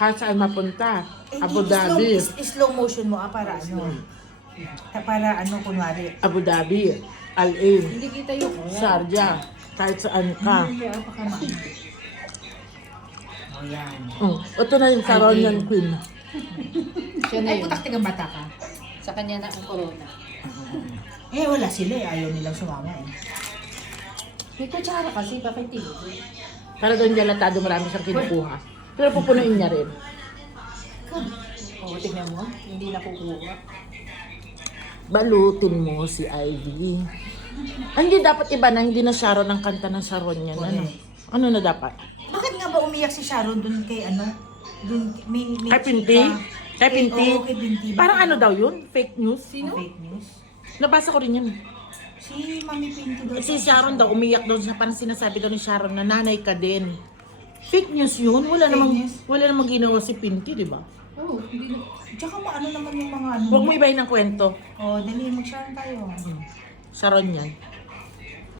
Kahit saan mapunta. Abu Dhabi. Slow motion mo para ano? Para ano kunwari. Abu Dhabi. LA. Hindi kita yung Sharjah. Kahit saan ka. Hindi, apakaman. O yan. Ito na yung Carolian Queen. Siya na Ay, yun. putak tigang bata ka. Sa kanya na ang corona. Eh, wala sila eh. Ayaw nilang sumama eh. May kutsara kasi, bakit hindi? Para doon dilatado marami siyang kinukuha. Pero pupunuin niya rin. Oo, tignan mo. Hindi nakukuha. Balutin mo si Ivy. Hindi dapat iba na, hindi na Sharon ang kanta ng Sharon yan. Ano? Ano na dapat? Bakit nga ba umiyak si Sharon dun kay ano? Dun, may Kay Pinti? Kay Pinti? Oo, kay Pinti. Parang ano daw yun? Fake news? Sino? Fake news. Nabasa ko rin yan. Si Mami Pinti daw. Si Sharon daw, umiyak daw sa parang sinasabi daw ni Sharon na nanay ka din. Fake news yun. Wala Fake namang news? wala namang ginawa si Pinti, di ba? Oo, hindi na. Tsaka ano naman yung mga ano. Huwag mo ibahin ng kwento. Oh, dali, mag-share tayo. Sharon yan.